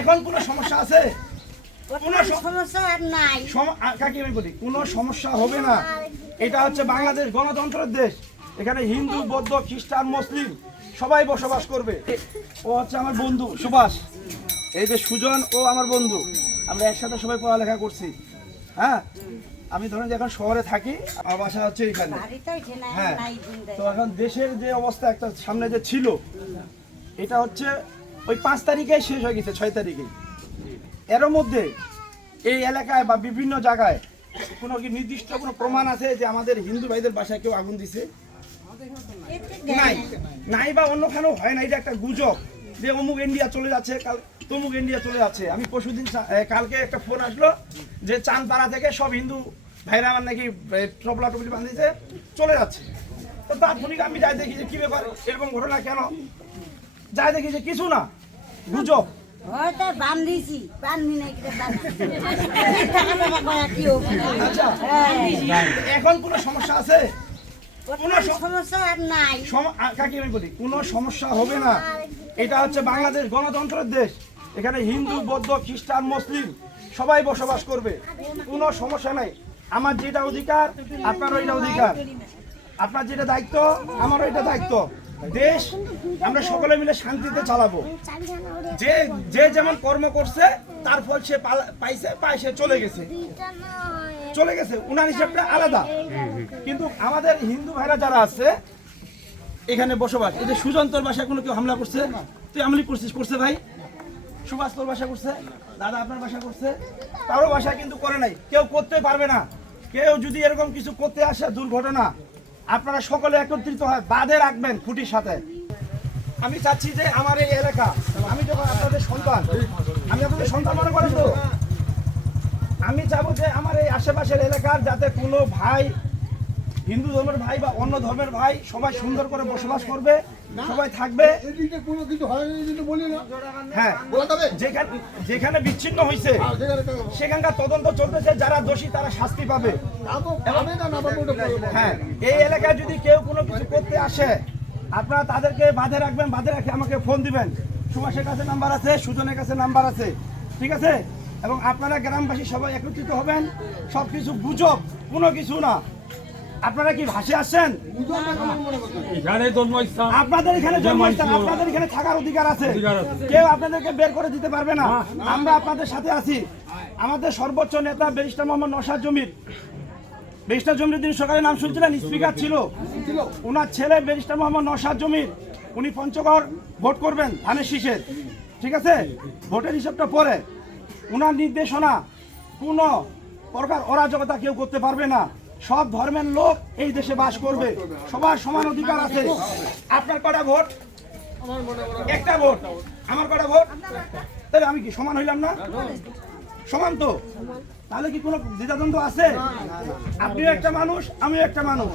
এখন কোনো সমস্যা আছে? সমস্যা নাই কাকি আমি বলি কোনো সমস্যা হবে না। এটা হচ্ছে বাংলাদেশ গণতন্ত্রের দেশ। এখানে হিন্দু, বৌদ্ধ, খ্রিস্টান, মুসলিম সবাই বসবাস করবে। ও হচ্ছে আমার বন্ধু সুভাষ, এই যে সুজন ও আমার বন্ধু, আমরা একসাথে সবাই পড়ালেখা করছি। হ্যাঁ, আমি ধরেন যে এখন শহরে থাকি, আমার বাসা হচ্ছে এখানে। হ্যাঁ, তো এখন দেশের যে অবস্থা একটা সামনে যে ছিল, এটা হচ্ছে ওই 5 তারিখে শেষ হয়ে গেছে, 6 তারিখে। এর মধ্যে এই এলাকায় বা বিভিন্ন জায়গায় কোনো কি নির্দিষ্ট কোনো প্রমাণ আছে যে আমাদের হিন্দু ভাইদের বাসায় কেউ আগুন দিছে? নাই, নাই বা অন্যখানেও হয় না। এটা একটা গুজব যে অমুক ইন্ডিয়া চলে যাচ্ছে, কাল তমুক ইন্ডিয়া চলে যাচ্ছে। আমি পরশুদিন কালকে একটা ফোন আসলো যে চাঁদপাড়া থেকে সব হিন্দু ভাইরা আমার নাকি টপলা টপলি বাঁধিয়েছে চলে যাচ্ছে। তো তাৎক্ষণিক আমি যাই দেখি যে কি ব্যাপার, এরকম ঘটনা কেন? যাই দেখি যে কিছু না, গুজব। আচ্ছা, এখন কোনো সমস্যা আছে? সমস্যা নাই কাকি আমি বলি কোনো সমস্যা হবে না। এটা হচ্ছে বাংলাদেশ গণতন্ত্রের দেশ। এখানে হিন্দু, বৌদ্ধ, খ্রিস্টান, মুসলিম সবাই বসবাস করবে, কোনো সমস্যা নাই। আমার যেটা অধিকার আপনার ওইটা অধিকার, আপনার যেটা দায়িত্ব আমার ওইটা দায়িত্ব। দেশ আমরা সকলে মিলে শান্তিতে চালাবো। যে যে যেমন কর্ম করছে তার ফল সে পাইছে চলে গেছে, উনার হিসাবটা আলাদা। কিন্তু আমাদের হিন্দু ভাইরা যারা আছে এখানে বসবাস, এই যে সুজন তোর বাসায় কোনো কেউ হামলা করছে? তুই আমলি করছিস? করছে ভাই? সুভাষ তোর বাসা করছে? দাদা আপনার বাসা করছে? কারো বাসা কিন্তু করে নাই, কেউ করতে পারবে না। কেউ যদি এরকম কিছু করতে আসে দুর্ঘটনা, আপনারা সকলে একত্রিত হয় বাঁধে রাখবেন খুঁটির সাথে। আমি চাচ্ছি যে আমার এই এলাকা, আমি যখন আপনাদের সন্তান, আমি আপনাদের সন্তান মনে করেন তো, আমি চাবো যে আমার এই আশেপাশের এলাকার যাতে কোনো ভাই, হিন্দু ধর্মের ভাই বা অন্য ধর্মের ভাই, সবাই সুন্দর করে বসবাস করবে, সবাই থাকবে। হ্যাঁ, যেখানে বিচ্ছিন্ন হয়েছে সেখানকার তদন্ত চলতেছে, যারা দোষী তারা শাস্তি পাবে। হ্যাঁ, এই এলাকায় যদি কেউ কোনো কিছু করতে আসে আপনারা তাদেরকে বাঁধে রাখবেন, বাঁধে রাখে আমাকে ফোন দিবেন। সুভাষের কাছে নাম্বার আছে, সুজনের কাছে নাম্বার আছে, ঠিক আছে? এবং আপনারা গ্রামবাসী সবাই একত্রিত হবেন। সবকিছু গুজব, কোনো কিছু না। আপনারা কি ভাসে আসছেন? আপনাদের এখানে জন্মস্থান, আপনাদের এখানে থাকার অধিকার আছে, কেউ আপনাদেরকে বের করে দিতে পারবে না। আমরা আপনাদের সাথে আছি। আমাদের সর্বোচ্চ নেতা ব্যারিস্টার মোহাম্মদ নওশাদ জমির, ব্যারিস্টার জমিরুদ্দিন সরকারের নাম শুনছিলেন, স্পিকার ছিল। ওনার ছেলে ব্যারিস্টার মোহাম্মদ নওশাদ জমির, উনি পঞ্চগড় ভোট করবেন ধানের শীষের, ঠিক আছে? ভোটের হিসাবটা পরে ওনার নির্দেশনা কোনো প্রকার অরাজকতা কেউ করতে পারবে না। সব ধর্মের লোক এই দেশে বাস করবে, সবার সমান অধিকার আছে। আপনার কটা ভোট? একটা ভোট। আমার কটা ভোট? তাহলে আমি কি সমান হইলাম না? সমান তো। তাহলে কি কোনো দ্বিধাদ্বন্দ্ব আছে? আপনিও একটা মানুষ, আমিও একটা মানুষ,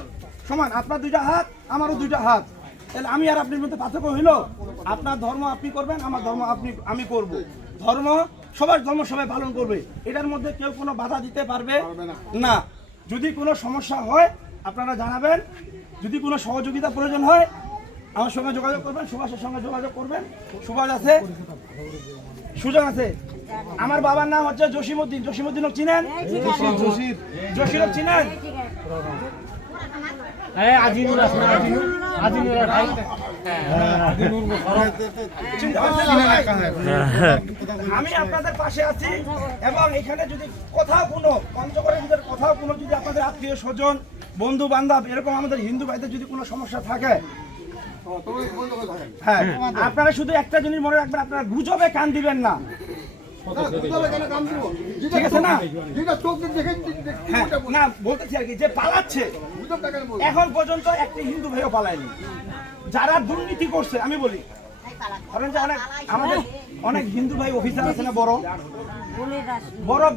সমান। আপনার 2টা হাত, আমারও 2টা হাত। তাহলে আমি আর আপনার মধ্যে পার্থক্য হইল? আপনার ধর্ম আপনি করবেন, আমার ধর্ম আমি করব। ধর্ম, সবার ধর্ম সবাই পালন করবে, এটার মধ্যে কেউ কোনো বাধা দিতে পারবে না। যদি কোনো সমস্যা হয় আপনারা জানাবেন। যদি কোনো সহযোগিতা প্রয়োজন হয় আমার সঙ্গে যোগাযোগ করবেন, সুভাষের সঙ্গে যোগাযোগ করবেন। সুভাষ আছে, সুজন আছে। আমার বাবার নাম হচ্ছে জসিমউদ্দিন। জসিমউদ্দিন চিনেন? জসির চিনেন? আমি আপনাদের পাশে আছি। এবং এখানে যদি কোথাও কোনো পঞ্চগড়ের ভিতরে কোথাও কোনো যদি আপনাদের আত্মীয় স্বজন, বন্ধু বান্ধব, এরকম আমাদের হিন্দু ভাইদের যদি কোনো সমস্যা থাকে, হ্যাঁ, আপনারা শুধু একটা জিনিস মনে রাখবেন, আপনারা গুজবে কান দিবেন না, ঠিক আছে? না, হ্যাঁ, না বলতেছি আর কি, যে পালাচ্ছে এখন পর্যন্ত একটা হিন্দু ভাইও পালায়নি। যারা দুর্নীতি করছে, আমি বলি আমাদের অনেক হিন্দু ভাই অফিসার আছে না, বড়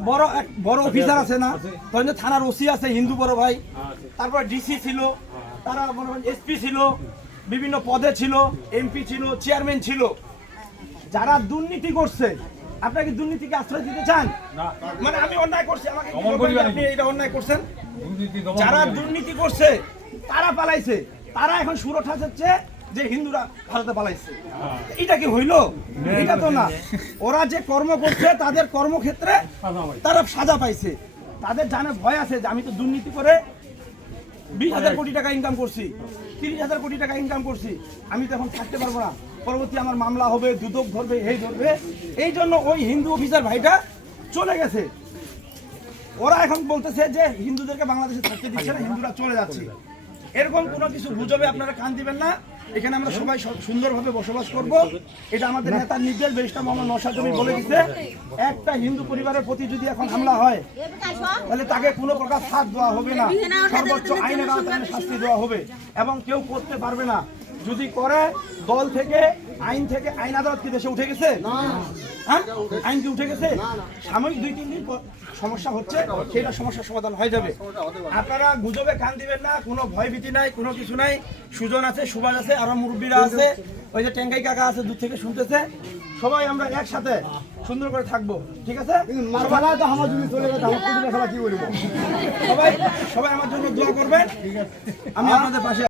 বড় বড় অফিসার আছে না, ধরেন থানার ওসি আছে হিন্দু বড় ভাই, তারপর ডিসি ছিল, তারা এসপি ছিল, বিভিন্ন পদে ছিল, এমপি ছিল, চেয়ারম্যান ছিল। যারা দুর্নীতি করছে, আপনারা কি দুর্নীতিকে আশ্রয় দিতে চান? মানে আমি অন্যায় করছি, আমাকে আপনি এটা অন্যায় করছেন। যারা দুর্নীতি করছে তারা পালাইছে, তারা এখন সুরক্ষা চাচ্ছে যে হিন্দুরা ভারতে পালাইছে। এটা কি হইল? এটা তো না। ওরা যে কর্ম করছে তাদের কর্মক্ষেত্রে তারা সাজা পাইছে। তাদের জানে ভয় আছে যে আমি তো দুর্নীতি করে 20,000 কোটি টাকা ইনকাম করছি, 30,000 কোটি টাকা ইনকাম করছি, আমি তো এখন থাকতে পারবো না, পরবর্তী আমার মামলা হবে, দুদক ধরবে, এই ধরবে। এই জন্য ওই হিন্দু অফিসার ভাইটা চলে গেছে। ওরা এখন বলতেছে যে হিন্দুদেরকে বাংলাদেশে থাকতে দিচ্ছে না, হিন্দুরা চলে যাচ্ছে। এরকম কোনো কিছু গুজবে আপনারা কান দিবেন না। এখানে আমরা সবাই সুন্দরভাবে বসবাস করব। এটা আমাদের নেতার নির্দেশ। ব্যারিস্টার মোহাম্মদ নওশাদ জমির বলে দিচ্ছে, একটা হিন্দু পরিবারের প্রতি যদি এখন হামলা হয় তাহলে তাকে কোনো প্রকার সাথ দেওয়া হবে না, সর্বোচ্চ আইনের আওতায় শাস্তি দেওয়া হবে এবং কেউ করতে পারবে না। যদি করে দল থেকে আইন আদালত কি দেশে উঠে গেছে? হ্যাঁ, আইন কি উঠে গেছে? সাময়িক 2-3 দিন সমস্যা হচ্ছে, সেটা সমস্যার সমাধান হয়ে যাবে। আপনারা গুজবে কান দিবেন না, কোনো ভয়ভীতি নাই, কোনো কিছু নাই। সুজন আছে, সুভাষ আছে, আরো মুরব্বীরা আছে, ওই যে টেঙ্গাই কাকা আছে দূর থেকে শুনতেছে। সবাই আমরা একসাথে সুন্দর করে থাকবো, ঠিক আছে? সবাই আমার জন্য দোয়া করবেন, আমি আপনাদের পাশে।